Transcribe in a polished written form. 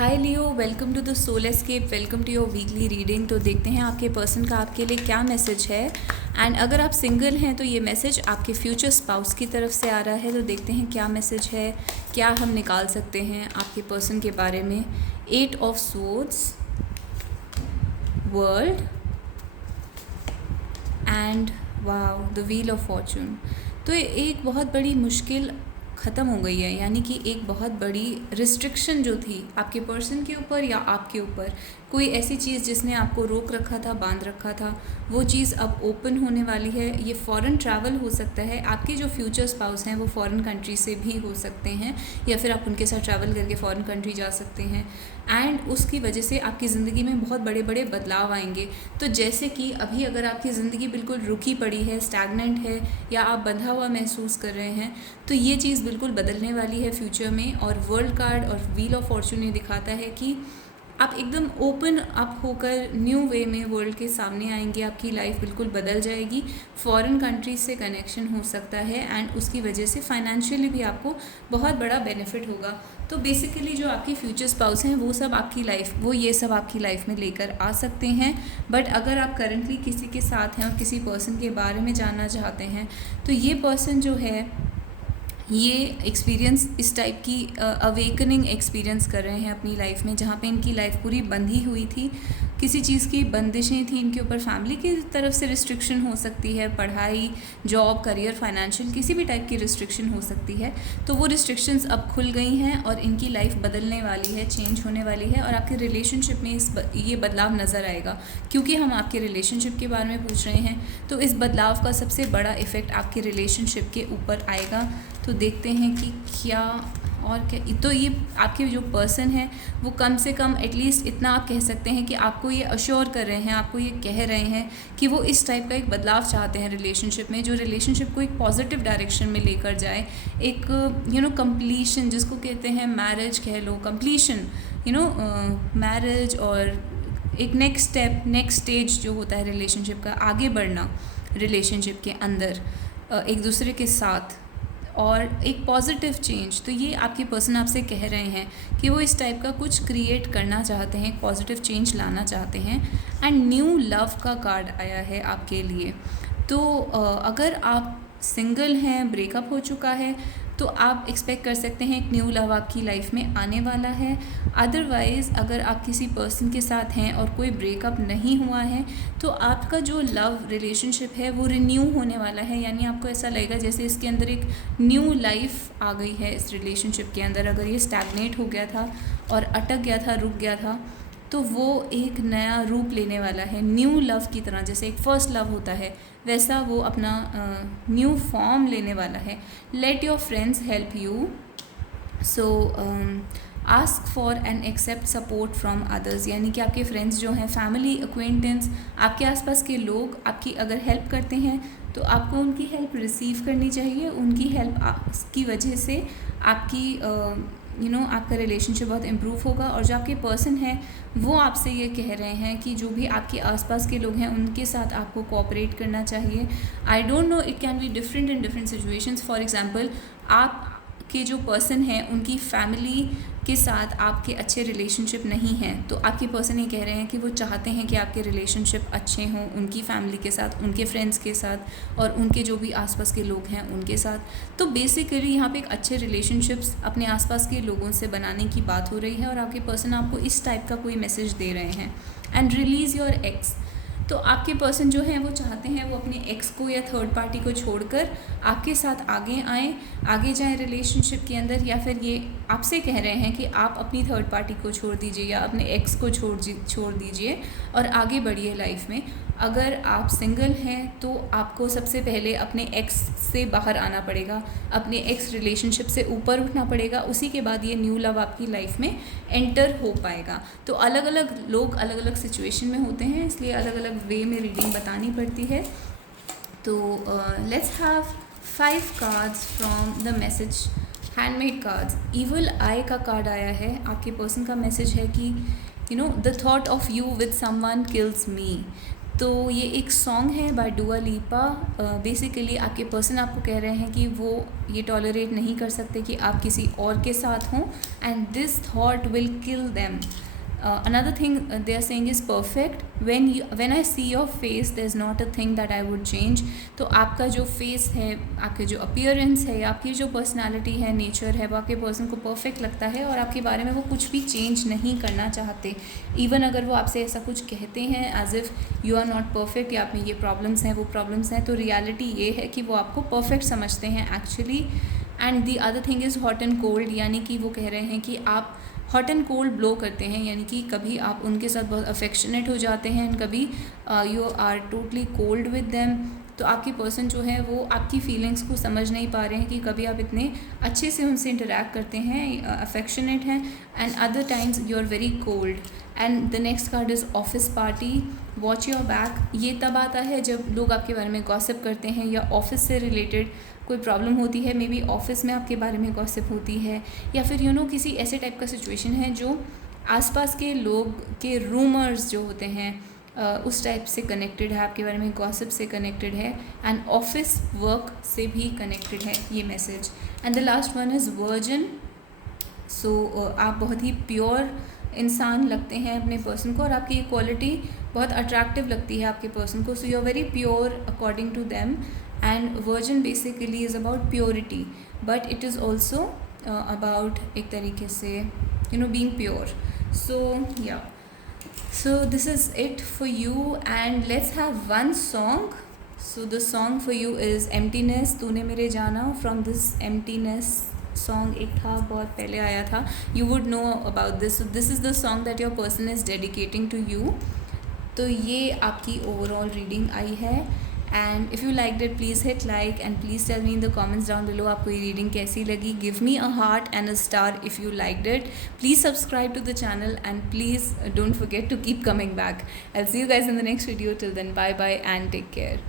Hi Leo, welcome to the Soul Escape, welcome to your weekly reading. तो देखते हैं आपके पर्सन का आपके लिए क्या मैसेज है। एंड अगर आप सिंगल हैं तो ये मैसेज आपके फ्यूचर स्पाउस की तरफ से आ रहा है। तो देखते हैं क्या मैसेज है, क्या हम निकाल सकते हैं आपके पर्सन के बारे में। 8 of swords, world and wow the wheel of Fortune. तो एक बहुत बड़ी मुश्किल ख़त्म हो गई है, यानी कि एक बहुत बड़ी रिस्ट्रिक्शन जो थी आपके पर्सन के ऊपर या आपके ऊपर, कोई ऐसी चीज़ जिसने आपको रोक रखा था, बांध रखा था, वो चीज़ अब ओपन होने वाली है। ये फॉरेन ट्रैवल हो सकता है, आपके जो फ्यूचर स्पाउस हैं वो फॉरेन कंट्री से भी हो सकते हैं, या फिर आप उनके साथ ट्रैवल करके फॉरेन कंट्री जा सकते हैं। एंड उसकी वजह से आपकी ज़िंदगी में बहुत बड़े बड़े बदलाव आएंगे। तो जैसे कि अभी अगर आपकी ज़िंदगी बिल्कुल रुकी पड़ी है, स्टैगनेंट है, या आप बंधा हुआ महसूस कर रहे हैं, तो ये चीज़ बिल्कुल बदलने वाली है फ्यूचर में। और वर्ल्ड कार्ड और व्हील ऑफ फॉर्चून ये दिखाता है कि आप एकदम ओपन अप होकर न्यू वे में वर्ल्ड के सामने आएंगे, आपकी लाइफ बिल्कुल बदल जाएगी। फॉरेन कंट्रीज से कनेक्शन हो सकता है एंड उसकी वजह से फाइनेंशियली भी आपको बहुत बड़ा बेनिफिट होगा। तो बेसिकली जो आपकी फ्यूचर स्पाउस हैं वो सब आपकी लाइफ, वो ये सब आपकी लाइफ में लेकर आ सकते हैं। बट अगर आप करंटली किसी के साथ हैं और किसी पर्सन के बारे में जानना चाहते हैं, तो ये पर्सन जो है ये एक्सपीरियंस, इस टाइप की अवेकनिंग एक्सपीरियंस कर रहे हैं अपनी लाइफ में, जहाँ पे इनकी लाइफ पूरी बंधी हुई थी, किसी चीज़ की बंदिशें थी इनके ऊपर, फैमिली की तरफ से रिस्ट्रिक्शन हो सकती है, पढ़ाई, जॉब, करियर, फाइनेंशियल, किसी भी टाइप की रिस्ट्रिक्शन हो सकती है। तो वो रिस्ट्रिक्शंस अब खुल गई हैं और इनकी लाइफ बदलने वाली है, चेंज होने वाली है। और आपके रिलेशनशिप में ये बदलाव नज़र आएगा। क्योंकि हम आपके रिलेशनशिप के बारे में पूछ रहे हैं, तो इस बदलाव का सबसे बड़ा इफ़ेक्ट आपके रिलेशनशिप के ऊपर आएगा। तो देखते हैं कि क्या और क्या। तो ये आपके जो पर्सन है वो कम से कम एटलीस्ट इतना आप कह सकते हैं कि आपको ये अश्योर कर रहे हैं, आपको ये कह रहे हैं कि वो इस टाइप का एक बदलाव चाहते हैं रिलेशनशिप में, जो रिलेशनशिप को एक पॉजिटिव डायरेक्शन में लेकर जाए। एक कंप्लीशन, जिसको कहते हैं मैरिज कह लो, कंप्लीशन, मैरिज, और एक नेक्स्ट स्टेप, नेक्स्ट स्टेज जो होता है रिलेशनशिप का, आगे बढ़ना रिलेशनशिप के अंदर एक दूसरे के साथ, और एक पॉजिटिव चेंज। तो ये आपके पर्सन आपसे कह रहे हैं कि वो इस टाइप का कुछ क्रिएट करना चाहते हैं, एक पॉजिटिव चेंज लाना चाहते हैं। एंड न्यू लव का कार्ड आया है आपके लिए। तो अगर आप सिंगल हैं, ब्रेकअप हो चुका है, तो आप एक्सपेक्ट कर सकते हैं एक न्यू लव आपकी लाइफ में आने वाला है। अदरवाइज़ अगर आप किसी पर्सन के साथ हैं और कोई ब्रेकअप नहीं हुआ है, तो आपका जो लव रिलेशनशिप है वो रिन्यू होने वाला है। यानी आपको ऐसा लगेगा जैसे इसके अंदर एक न्यू लाइफ आ गई है इस रिलेशनशिप के अंदर। अगर ये स्टैगनेट हो गया था और अटक गया था, रुक गया था, तो वो एक नया रूप लेने वाला है, न्यू लव की तरह। जैसे एक फ़र्स्ट लव होता है, वैसा वो अपना न्यू फॉर्म लेने वाला है। Let your friends help you, so ask for and accept support from others. यानी कि आपके फ्रेंड्स जो हैं, फैमिली, एक्वेंटेंस, आपके आसपास के लोग आपकी अगर हेल्प करते हैं तो आपको उनकी हेल्प रिसीव करनी चाहिए। उनकी हेल्प की वजह से आपकी आपका रिलेशनशिप बहुत इम्प्रूव होगा। और जो आपके पर्सन हैं वो आपसे ये कह रहे हैं कि जो भी आपके आसपास के लोग हैं उनके साथ आपको कोऑपरेट करना चाहिए। I don't know, it can be different in different situations. For example, आपके जो पर्सन हैं उनकी फैमिली के साथ आपके अच्छे रिलेशनशिप नहीं हैं, तो आपके पर्सन ये कह रहे हैं कि वो चाहते हैं कि आपके रिलेशनशिप अच्छे हों उनकी फैमिली के साथ, उनके फ्रेंड्स के साथ, और उनके जो भी आसपास के लोग हैं उनके साथ। तो बेसिकली यहाँ पे एक अच्छे रिलेशनशिप्स अपने आसपास के लोगों से बनाने की बात हो रही है, और आपके पर्सन आपको इस टाइप का कोई मैसेज दे रहे हैं। And release your x. तो आपके पर्सन जो हैं वो चाहते हैं वो अपने एक्स को या थर्ड पार्टी को छोड़कर आपके साथ आगे जाएं रिलेशनशिप के अंदर, या फिर ये आपसे कह रहे हैं कि आप अपनी थर्ड पार्टी को छोड़ दीजिए या अपने एक्स को छोड़ दीजिए और आगे बढ़िए लाइफ में। अगर आप सिंगल हैं तो आपको सबसे पहले अपने एक्स से बाहर आना पड़ेगा, अपने एक्स रिलेशनशिप से ऊपर उठना पड़ेगा, उसी के बाद ये न्यू लव आपकी लाइफ में एंटर हो पाएगा। तो अलग अलग लोग अलग अलग सिचुएशन में होते हैं, इसलिए अलग अलग वे में रीडिंग बतानी पड़ती है। तो let's have 5 cards from the message handmade cards. Evil eye का कार्ड आया है। आपके पर्सन का मैसेज है कि the thought of you with someone kills me. तो ये एक सॉन्ग है बाय डुआ लिपा। बेसिकली आपके पर्सन आपको कह रहे हैं कि वो ये टॉलरेट नहीं कर सकते कि आप किसी और के साथ हों, and this thought will kill them. Another thing they are saying is perfect. When I see your face, there's not a thing that I would change. तो आपका जो फेस है, आपके जो अपीयरेंस है, आपकी जो पर्सनालिटी है, नेचर है, वो आपके पर्सन को परफेक्ट लगता है और आपके बारे में वो कुछ भी चेंज नहीं करना चाहते। इवन अगर वो आपसे ऐसा कुछ कहते हैं as if you are not perfect या आप में ये प्रॉब्लम्स हैं, वो प्रॉब्लम्स हैं, तो रियलिटी ये है कि वो आपको परफेक्ट समझते हैं actually. And the other thing is hot and cold, यानी कि वो कह रहे हैं कि आप हॉट एंड कोल्ड ब्लो करते हैं, यानी कि कभी आप उनके साथ बहुत अफेक्शनेट हो जाते हैं एंड कभी you are totally cold with them. तो आपकी पर्सन जो है वो आपकी फीलिंग्स को समझ नहीं पा रहे हैं कि कभी आप इतने अच्छे से उनसे इंटरेक्ट करते हैं, अफेक्शनेट हैं, and other times you are very cold. And the next card is office party, watch your back. ये तब आता है जब लोग आपके बारे में गॉसिप करते हैं या ऑफिस से रिलेटेड कोई प्रॉब्लम होती है, मे बी ऑफिस में आपके बारे में गॉसिप होती है, या फिर किसी ऐसे टाइप का सिचुएशन है जो आसपास के लोग के रूमर्स जो होते हैं उस टाइप से कनेक्टेड है, आपके बारे में गॉसिप से कनेक्टेड है, एंड ऑफिस वर्क से भी कनेक्टेड है ये message. And the last one is virgin. So आप बहुत ही प्योर इंसान लगते हैं अपने पर्सन को और आपकी ये क्वालिटी बहुत अट्रैक्टिव लगती है आपके पर्सन को। So you are very pure according to them, and virgin basically is about purity, but it is also about एक तरीके से बीइंग प्योर। सो या, so this is it for you, and let's have one song. So the song for you is Emptiness, तूने मेरे जाना, from this Emptiness song एक था बहुत पहले आया था, you would know about this. So this is the song that your person is dedicating to you. तो ये आपकी overall reading आई है, and if you liked it please hit like and please tell me in the comments down below आपको ये reading कैसी लगी. Give me a heart and a star if you liked it. Please subscribe to the channel and please don't forget to keep coming back. I'll see you guys in the next video. Till then, bye bye and take care.